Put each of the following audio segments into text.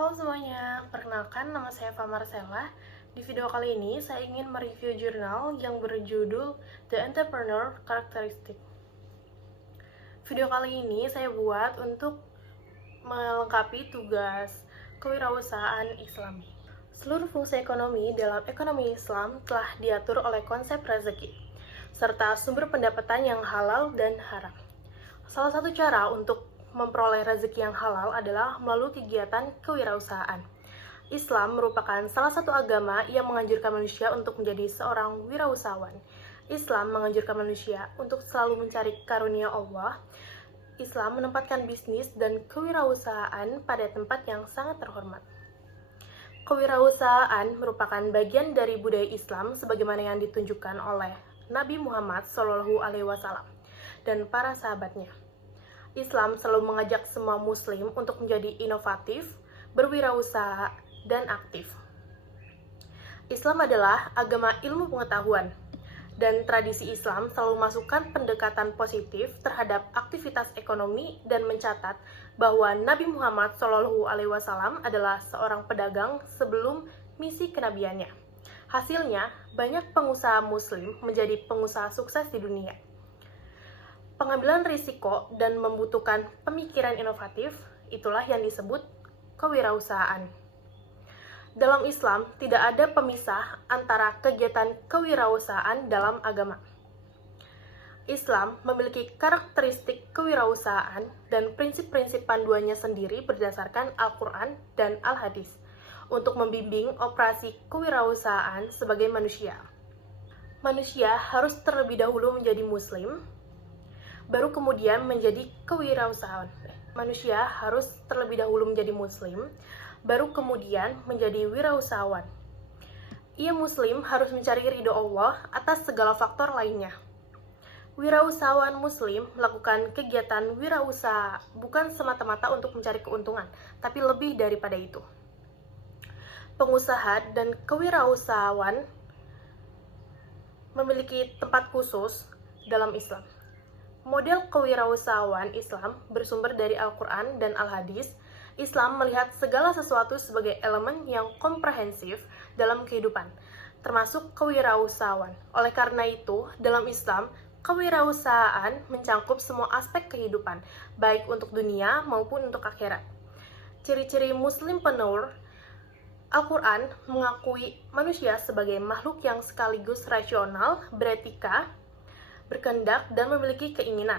Halo semuanya, perkenalkan nama saya Eva Marcella. Di video kali ini saya ingin mereview jurnal yang berjudul The Entrepreneur Characteristic. Video kali ini saya buat untuk melengkapi tugas kewirausahaan Islami. Seluruh fungsi ekonomi dalam ekonomi Islam telah diatur oleh konsep rezeki, serta sumber pendapatan yang halal dan haram. Salah satu cara untuk memperoleh rezeki yang halal adalah melalui kegiatan kewirausahaan. Islam merupakan salah satu agama yang menganjurkan manusia untuk menjadi seorang wirausahawan. Islam menganjurkan manusia untuk selalu mencari karunia Allah. Islam menempatkan bisnis dan kewirausahaan pada tempat yang sangat terhormat. Kewirausahaan merupakan bagian dari budaya Islam sebagaimana yang ditunjukkan oleh Nabi Muhammad SAW dan para sahabatnya. Islam selalu mengajak semua muslim untuk menjadi inovatif, berwirausaha, dan aktif. Islam adalah agama ilmu pengetahuan, dan tradisi Islam selalu memasukkan pendekatan positif terhadap aktivitas ekonomi dan mencatat bahwa Nabi Muhammad SAW adalah seorang pedagang sebelum misi kenabiannya. Hasilnya, banyak pengusaha muslim menjadi pengusaha sukses di dunia. Pengambilan risiko dan membutuhkan pemikiran inovatif, itulah yang disebut kewirausahaan. Dalam Islam, tidak ada pemisah antara kegiatan kewirausahaan dalam agama. Islam memiliki karakteristik kewirausahaan dan prinsip-prinsip panduannya sendiri berdasarkan Al-Quran dan Al-Hadis untuk membimbing operasi kewirausahaan sebagai manusia. Manusia harus terlebih dahulu menjadi muslim, baru kemudian menjadi kewirausahaan. Manusia harus terlebih dahulu menjadi muslim, baru kemudian menjadi wirausahawan. Ia muslim harus mencari ridho Allah atas segala faktor lainnya. Wirausahawan muslim melakukan kegiatan wirausaha bukan semata-mata untuk mencari keuntungan, tapi lebih daripada itu. Pengusaha dan kewirausahawan memiliki tempat khusus dalam Islam. Model kewirausahaan Islam bersumber dari Al-Quran dan Al-Hadis. Islam melihat segala sesuatu sebagai elemen yang komprehensif dalam kehidupan, termasuk kewirausahaan. Oleh karena itu, dalam Islam, kewirausahaan mencangkup semua aspek kehidupan, baik untuk dunia maupun untuk akhirat. Ciri-ciri muslimpreneur, Al-Quran mengakui manusia sebagai makhluk yang sekaligus rasional, beretika, berkehendak, dan memiliki keinginan.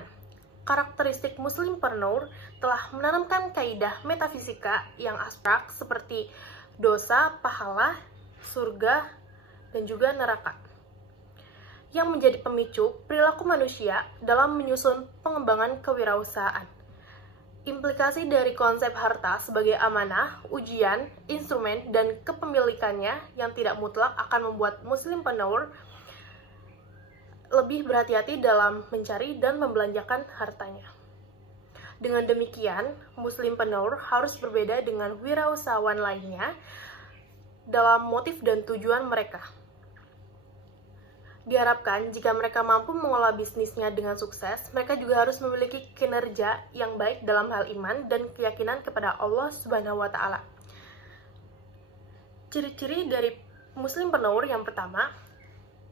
Karakteristik muslimpreneur telah menanamkan kaidah metafisika yang abstrak seperti dosa, pahala, surga, dan juga neraka, yang menjadi pemicu perilaku manusia dalam menyusun pengembangan kewirausahaan. Implikasi dari konsep harta sebagai amanah, ujian, instrumen, dan kepemilikannya yang tidak mutlak akan membuat muslimpreneur lebih berhati-hati dalam mencari dan membelanjakan hartanya. Dengan demikian, muslimpreneur harus berbeda dengan wirausahawan lainnya dalam motif dan tujuan mereka. Diharapkan jika mereka mampu mengolah bisnisnya dengan sukses, mereka juga harus memiliki kinerja yang baik dalam hal iman dan keyakinan kepada Allah Subhanahu wa Ta'ala. Ciri-ciri dari muslimpreneur yang pertama,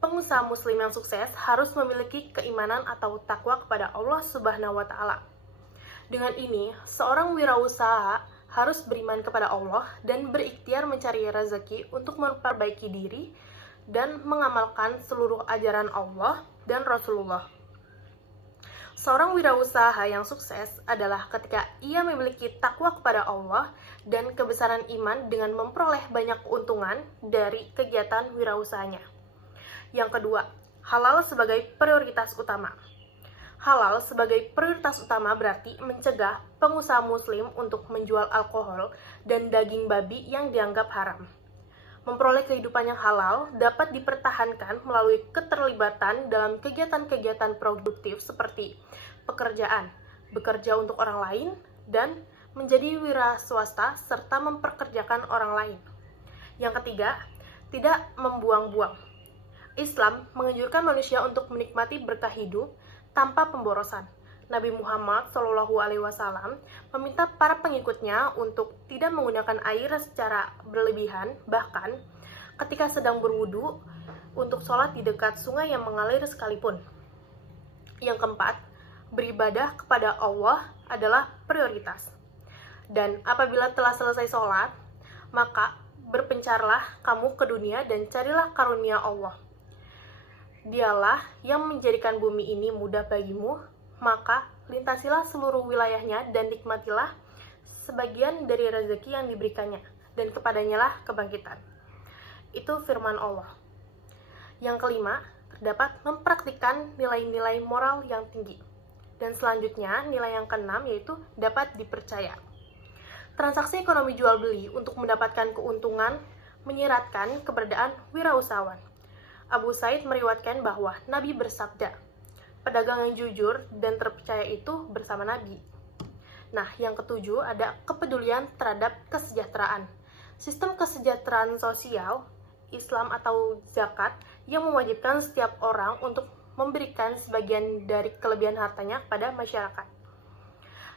pengusaha muslim yang sukses harus memiliki keimanan atau takwa kepada Allah Subhanahu wa Ta'ala. Dengan ini, seorang wirausaha harus beriman kepada Allah dan berikhtiar mencari rezeki untuk memperbaiki diri dan mengamalkan seluruh ajaran Allah dan Rasulullah. Seorang wirausaha yang sukses adalah ketika ia memiliki takwa kepada Allah dan kebesaran iman dengan memperoleh banyak keuntungan dari kegiatan wirausahanya. Yang kedua, halal sebagai prioritas utama. Halal sebagai prioritas utama berarti mencegah pengusaha muslim untuk menjual alkohol dan daging babi yang dianggap haram. Memperoleh kehidupan yang halal dapat dipertahankan melalui keterlibatan dalam kegiatan-kegiatan produktif seperti pekerjaan, bekerja untuk orang lain, dan menjadi wira swasta serta memperkerjakan orang lain. Yang ketiga, tidak membuang-buang. Islam menganjurkan manusia untuk menikmati berkah hidup tanpa pemborosan. Nabi Muhammad Shallallahu Alaihi Wasallam meminta para pengikutnya untuk tidak menggunakan air secara berlebihan, bahkan ketika sedang berwudu untuk sholat di dekat sungai yang mengalir sekalipun. Yang keempat, beribadah kepada Allah adalah prioritas. Dan apabila telah selesai sholat, maka berpencarlah kamu ke dunia dan carilah karunia Allah. Dialah yang menjadikan bumi ini mudah bagimu, maka lintasilah seluruh wilayahnya dan nikmatilah sebagian dari rezeki yang diberikannya, dan kepadanya lah kebangkitan. Itu firman Allah. Yang kelima, terdapat mempraktikkan nilai-nilai moral yang tinggi. Dan selanjutnya, nilai yang keenam yaitu dapat dipercaya. Transaksi ekonomi jual-beli untuk mendapatkan keuntungan menyiratkan keberadaan wirausahawan. Abu Said meriwayatkan bahwa Nabi bersabda, pedagang yang jujur dan terpercaya itu bersama Nabi. Nah, yang ketujuh ada kepedulian terhadap kesejahteraan. Sistem kesejahteraan sosial Islam atau zakat yang mewajibkan setiap orang untuk memberikan sebagian dari kelebihan hartanya pada masyarakat.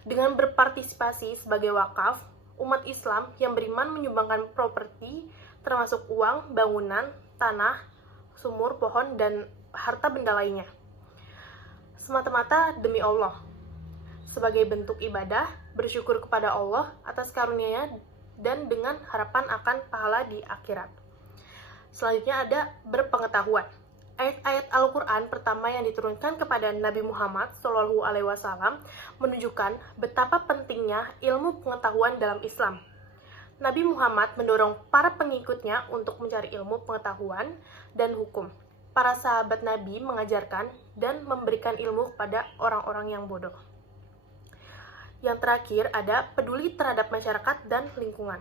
Dengan berpartisipasi sebagai wakaf, umat Islam yang beriman menyumbangkan properti termasuk uang, bangunan, tanah, sumur, pohon, dan harta benda lainnya semata-mata demi Allah, sebagai bentuk ibadah, bersyukur kepada Allah atas karunia-Nya dan dengan harapan akan pahala di akhirat. Selanjutnya ada berpengetahuan. Ayat-ayat Al-Quran pertama yang diturunkan kepada Nabi Muhammad SAW menunjukkan betapa pentingnya ilmu pengetahuan dalam Islam. Nabi Muhammad mendorong para pengikutnya untuk mencari ilmu pengetahuan dan hukum. Para sahabat Nabi mengajarkan dan memberikan ilmu kepada orang-orang yang bodoh. Yang terakhir ada peduli terhadap masyarakat dan lingkungan.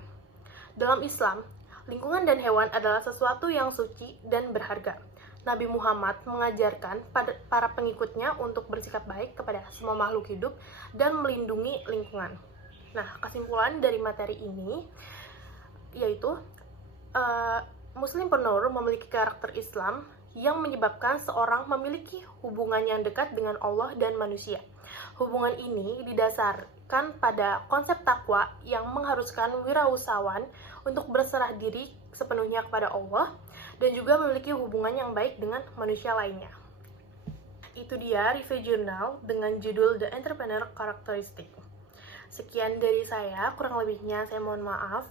Dalam Islam, lingkungan dan hewan adalah sesuatu yang suci dan berharga. Nabi Muhammad mengajarkan pada para pengikutnya untuk bersikap baik kepada semua makhluk hidup dan melindungi lingkungan. Nah, kesimpulan dari materi ini yaitu Muslimpreneur memiliki karakter Islam yang menyebabkan seorang memiliki hubungan yang dekat dengan Allah dan manusia. Hubungan ini didasarkan pada konsep takwa yang mengharuskan wirausahawan untuk berserah diri sepenuhnya kepada Allah dan juga memiliki hubungan yang baik dengan manusia lainnya. Itu dia review jurnal dengan judul The Entrepreneur Characteristic. Sekian dari saya, kurang lebihnya saya mohon maaf.